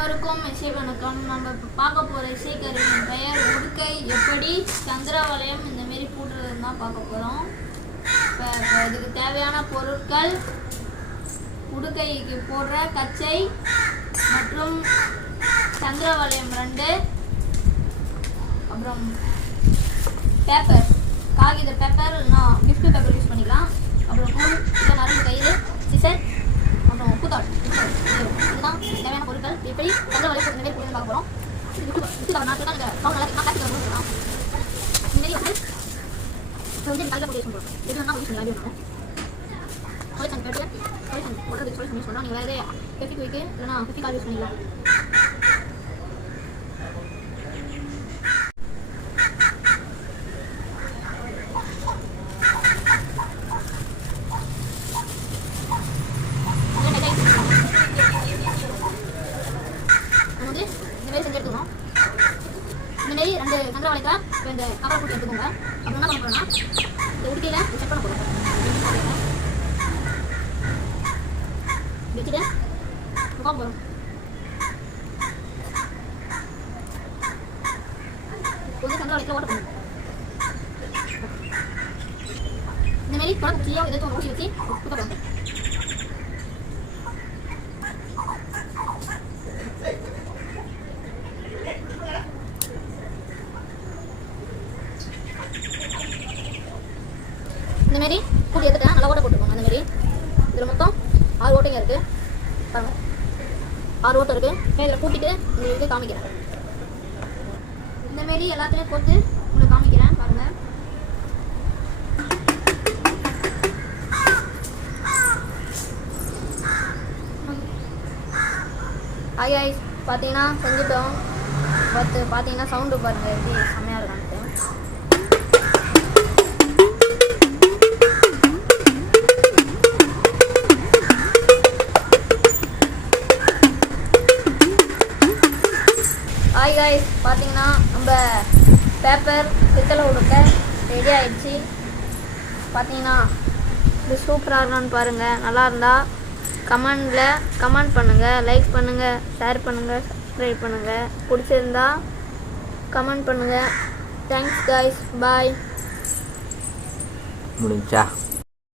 அனைவருக்கும் இசை வணக்கம். நம்ம இப்போ பார்க்க போகிற இசைக்கருவியின் பெயர் உடுக்கை. எப்படி சந்திரவளையம் இந்தமாரி போடுறதுன்னு தான் பார்க்க போகிறோம். இப்போ இதுக்கு தேவையான பொருட்கள்: உடுக்கைக்கு போடுற கச்சை மற்றும் சந்திரவளையம் 2, அப்புறம் பேப்பர், காகித பேப்பர், நான் கிஃப்ட் பேப்பர் யூஸ் பண்ணிக்கலாம். அப்புறம் நூல், நரம்பு கயிறு, சிசர், அப்புறம் உப்புத்தாள். இதுதான் தேவையான பொருட்கள். எப்படி சந்திரவளையம் நிறைய பொருள் பார்க்க போகிறோம். நாட்டு தான் நீங்கள் கவுன் நல்லா காசு கொடுக்கலாம். இந்தமாரி வந்து கல்ல போட்டு யூஸ் பண்ணுறோம். எது வேணா யூஸ் பண்ணி வேணும். சொல்யூஷன் போட்டு சொல்யூஷன் போடுறது சொல்யூஷன் யூஸ் பண்ணுறோம். நீங்கள் வேறு பெஃபிக் வைக்கு இல்லைனா குட்டி கால் யூஸ் பண்ணிக்கலாம். இந்தமாரி செஞ்சு எடுத்துக்கணும். இந்தமாரி 2 சந்திரவளையம் இந்த கவர் போட்டு எடுத்துக்கோங்க. அப்புறம் என்ன பண்ண போகிறோம்னா, இந்த உடுக்கையில் செட் பண்ண போகிறோம். வச்சுட்டு முகாம் போகிறோம். கொஞ்சம் சந்திரவளையத்தில் ஓட்ட போகணும். இந்தமாரி குழம்பு குச்சியோ ஏதாச்சும் ஊசி வச்சு குத்த போகிறோம். இந்தமாரி கூட்டி எடுத்துட்டேன். நல்லா ஓட்டை போட்டுக்கோங்க. அந்தமாரி இதில் மொத்தம் 6 ஓட்டைங்க இருக்குது. பாருங்கள், 6 ஓட்டை இருக்குது. இதில் கூட்டிட்டு உங்களுக்கு காமிக்கிறேன். இந்தமாரி எல்லாத்துலேயும் போட்டு உங்களுக்கு காமிக்கிறேன். பாருங்கள், ஹாய் ஹாய். பார்த்தீங்கன்னா செஞ்சுட்டோம். பார்த்தீங்கன்னா சவுண்டு பாருங்கள் எப்படி செம்மையாக இருக்கான்ட்டு. ஹாய் காய்ஸ், பார்த்தீங்கன்னா நம்ம பேப்பர் பித்தளை உடுக்க ரெடி ஆகிடுச்சு. பார்த்தீங்கன்னா இது சூப்பராக இருக்கான்னு பாருங்கள். நல்லா இருந்தால் கமெண்ட் பண்ணுங்கள், லைக் பண்ணுங்கள், ஷேர் பண்ணுங்கள், சப்ஸ்கிரைப் பண்ணுங்கள். பிடிச்சிருந்தா கமெண்ட் பண்ணுங்கள். தேங்க்ஸ் காய்ஸ், பாய். முடிஞ்சா?